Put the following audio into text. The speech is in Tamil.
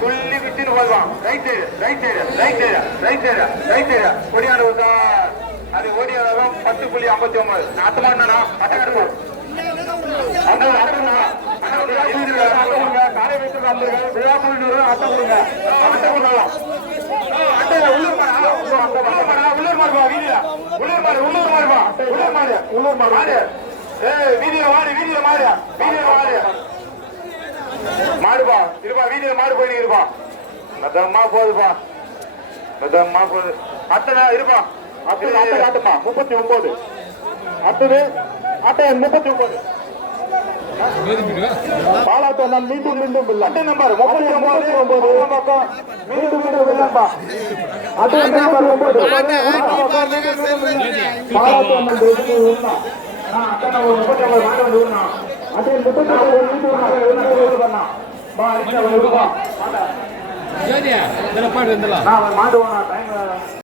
சொல்லி விட்டுன்னு போடுவான். Right side right side right side right side right side கொடியாடு சார். அது ஓடியாரம் 10.59. நாத்து மாட்டா அட்டை காலை வைத்து விழாக்குழு அட்டை கொடுங்க. அட்டை கொடுக்கலாம். அட்டை உள்ளூர் மாடா உள்ளூர் மாடுவா வீதியா உள்ளூர் மாடு உள்ளூர் மாடுவா உள்ளூர் மாடு உள்ளூர் மாடு. வீதியில மாடு வீதியில மாடு வீதியில மாடு மாடுப்பா இருப்பா. வீதியில மாடு போய் இருப்பா. மெத்தமா போகுதுப்பா மெத்தமா போகுது. அட்டை இருப்பா. அட்டை காட்டுப்பா 39. அடுத்தது அட்டை 39. பாலாத்தோட்டம் மீண்டும் மீண்டும் அட்டை நம்பர் 39 மீண்டும் மீண்டும் இல்லப்பா. அட்டை நம்பர் 9 பாலாத்தோட்டம் அட்டை நம்பர் 39 மாடு வந்து ஊர்னா அட்டை 39 மீண்டும் பண்ணா பா அடிச்சா வருவா மாடு. ஜோதியா இதெல்லாம் பாடு வந்துடலாம். நான் மாடு ஓனா டைம்